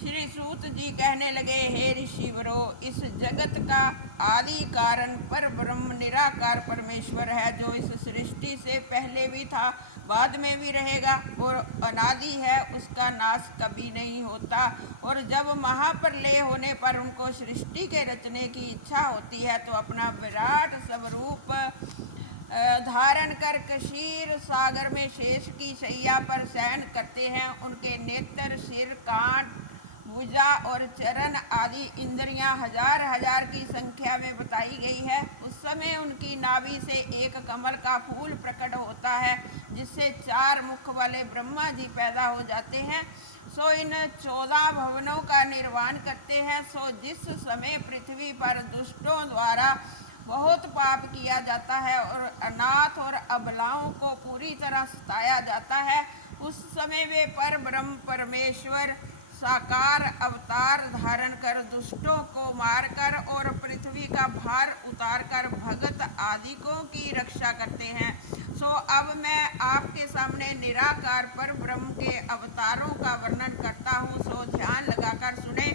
श्री सूत जी कहने लगे, हे ऋषिवरो, इस जगत का आदि कारण पर ब्रह्म निराकार परमेश्वर है, जो इस सृष्टि से पहले भी था, बाद में भी रहेगा और अनादि है, उसका नाश कभी नहीं होता। और जब महाप्रलय होने पर उनको सृष्टि के रचने की इच्छा होती है तो अपना विराट स्वरूप धारण कर क्षीर सागर में शेष की शैया पर शयन करते हैं। उनके नेत्र, सिर, कान, भुजा और चरण आदि इंद्रियां हजार हजार की संख्या में बताई गई है। उस समय उनकी नाभि से एक कमल का फूल प्रकट होता है, जिससे 4 मुख वाले ब्रह्मा जी पैदा हो जाते हैं। सो इन 14 भवनों का निर्माण करते हैं। सो जिस समय पृथ्वी पर दुष्टों द्वारा बहुत पाप किया जाता है और अनाथ और अबलाओं को पूरी तरह सताया जाता है, उस समय वे पर ब्रह्म परमेश्वर साकार अवतार धारण कर दुष्टों को मारकर और पृथ्वी का भार उतारकर भगत आदिकों की रक्षा करते हैं। सो अब मैं आपके सामने निराकार पर ब्रह्म के अवतारों का वर्णन करता हूँ। सो ध्यान लगाकर सुने।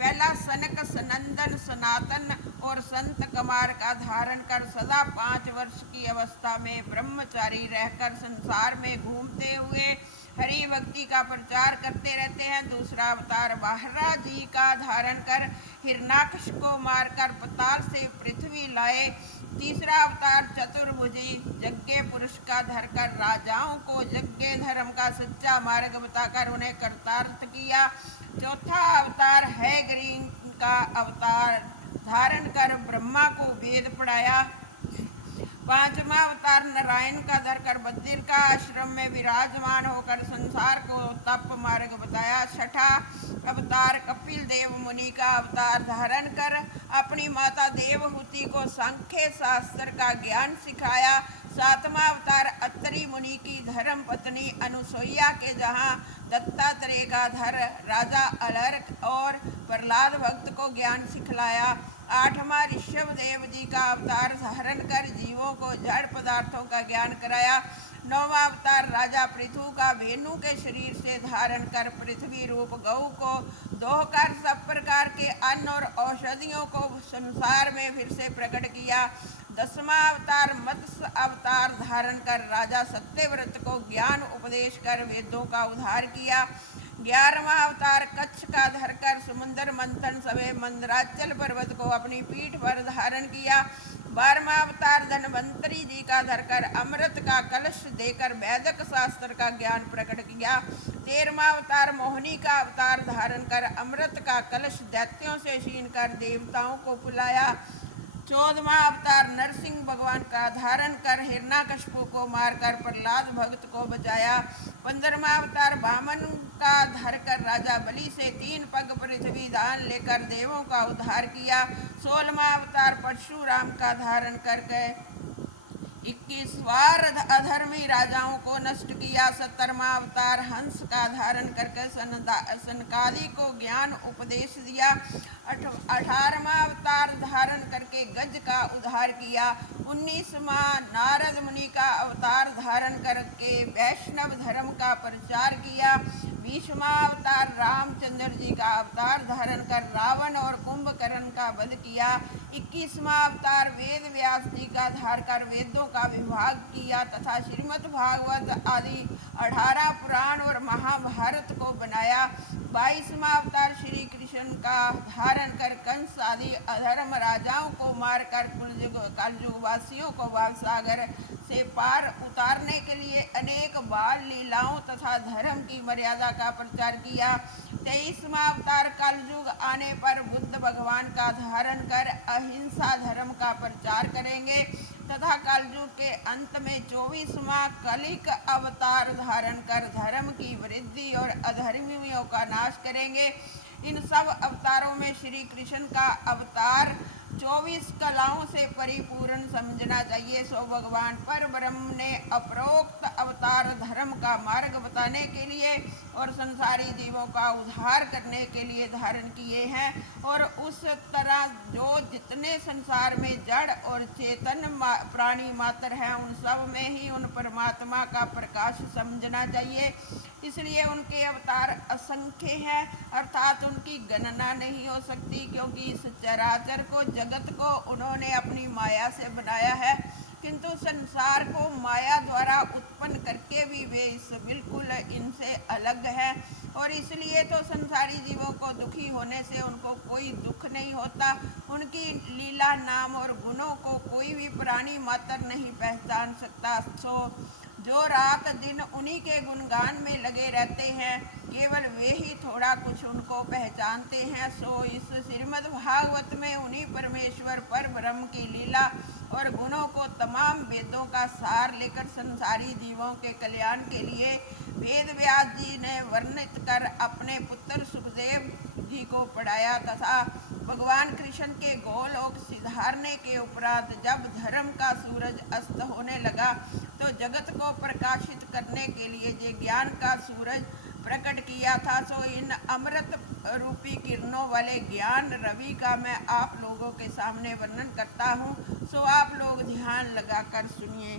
पहला, सनक सनंदन सनातन और संत कुमार का धारण कर सदा 5 वर्ष की अवस्था में ब्रह्मचारी रहकर संसार में घूमते हुए हरि भक्ति का प्रचार करते रहते हैं। दूसरा अवतार बाहरा जी का धारण कर हिरणाक्ष को मारकर पताल से पृथ्वी लाए। तीसरा अवतार चतुर्भुजी यज्ञ पुरुष का धरकर राजाओं को यज्ञ धर्म का सच्चा मार्ग बताकर उन्हें कर्तार्थ किया। चौथा अवतार है ग्रीन का अवतार धारण कर ब्रह्मा को वेद पढ़ाया। पांचवा अवतार नारायण का धरकर बद्री का आश्रम में विराजमान होकर संसार को तप मार्ग बताया। छठा अवतार कपिल देव मुनि का अवतार धारण कर अपनी माता देवहूति को सांख्य शास्त्र का ज्ञान सिखाया। सातवां अवतार अत्रि मुनि की धर्म पत्नी अनुसुईया के जहाँ दत्तात्रेय का धर राजा अलर्क और प्रहलाद भक्त को ज्ञान सिखलाया। आठवां ऋषभ देव जी का अवतार धारण कर जीवों को जड़ पदार्थों का ज्ञान कराया। नौवां अवतार राजा पृथु का वेणु के शरीर से धारण कर पृथ्वी रूप गौ को दोहकर सब प्रकार के अन्न और औषधियों को संसार में फिर से प्रकट किया। 10वां अवतार मत्स्य अवतार धारण कर राजा सत्यव्रत को ज्ञान उपदेश कर वेदों का उद्धार किया। 11वां अवतार कच्छ का धरकर समुद्र मंथन सवे मंदराचल पर्वत को अपनी पीठ पर धारण किया। 12वां अवतार धनवंतरी जी का धरकर अमृत का कलश देकर वैदिक शास्त्र का ज्ञान प्रकट किया। 13वां अवतार मोहिनी का अवतार धारण कर अमृत का कलश दैत्यों से छीन कर देवताओं को पिलाया। 14वां अवतार नरसिंह भगवान का धारण कर हिरण्यकशिपु को मारकर प्रहलाद भक्त को बचाया। 15वां अवतार वामन का धरकर राजा बलि से 3 पग पृथ्वी दान लेकर देवों का उद्धार किया। 16वां अवतार परशुराम का धारण करके 21 बार अधर्मी राजाओं को नष्ट किया। 17वां अवतार हंस का धारण करके सनकादि को ज्ञान उपदेश दिया। 18वां अवतार धारण करके गज का उद्धार किया। 19वां नारद मुनि का अवतार धारण करके वैष्णव धर्म का प्रचार किया। 20वां अवतार रामचंद्र जी का अवतार धारण कर रावण और कुंभकर्ण का वध किया। 21वां अवतार वेद व्यास जी का धार कर वेदों का विभाग किया तथा श्रीमद् भागवत आदि 18 पुराण और महाभारत को बनाया। 22वां अवतार श्री कृष्ण का धारण कर कंस आदि अधर्म राजाओं को मारकर कलयुग वासियों को भावसागर से पार उतारने के लिए अनेक बाल लीलाओं तथा धर्म की मर्यादा का प्रचार किया। 23वां अवतार कलयुग आने पर बुद्ध भगवान का धारण कर अहिंसा धर्म का प्रचार करेंगे तथा कलयुग के अंत में 24वां कलिक अवतार धारण कर धर्म की वृद्धि और अधर्मियों का नाश करेंगे। इन सब अवतारों में श्री कृष्ण का अवतार 24 कलाओं से परिपूर्ण समझना चाहिए। सो भगवान पर ब्रह्म ने अपरोक्त अवतार धर्म का मार्ग बताने के लिए और संसारी जीवों का उद्धार करने के लिए धारण किए हैं। और उस तरह जो जितने संसार में जड़ और चेतन प्राणी मात्र हैं, उन सब में ही उन परमात्मा का प्रकाश समझना चाहिए। इसलिए उनके अवतार असंख्य हैं, अर्थात उनकी गणना नहीं हो सकती, क्योंकि इस चराचर को जगत को उन्होंने अपनी माया से बनाया है, किंतु संसार को माया द्वारा उत्पन्न करके भी वे इस बिल्कुल इनसे अलग है। और इसलिए तो संसारी जीवों को दुखी होने से उनको कोई दुख नहीं होता। उनकी लीला नाम और गुणों को कोई भी प्राणी मात्र नहीं पहचान सकता। सो जो रात दिन उन्हीं के गुणगान में लगे रहते हैं, केवल वे ही थोड़ा कुछ उनको पहचानते हैं। सो इस श्रीमद् भागवत में उन्हीं परमेश्वर पर ब्रह्म की लीला और गुणों को तमाम वेदों का सार लेकर संसारी जीवों के कल्याण के लिए वेद व्यास जी ने वर्णित कर अपने पुत्र सुखदेव जी को पढ़ाया, तथा भगवान कृष्ण के गोलोक सिधारने के उपरांत जब धर्म का सूरज अस्त होने लगा, तो जगत को प्रकाशित करने के लिए जो ज्ञान का सूरज प्रकट किया था। सो इन अमृत रूपी किरणों वाले ज्ञान रवि का मैं आप लोगों के सामने वर्णन करता हूँ। सो आप लोग ध्यान लगाकर सुनिए।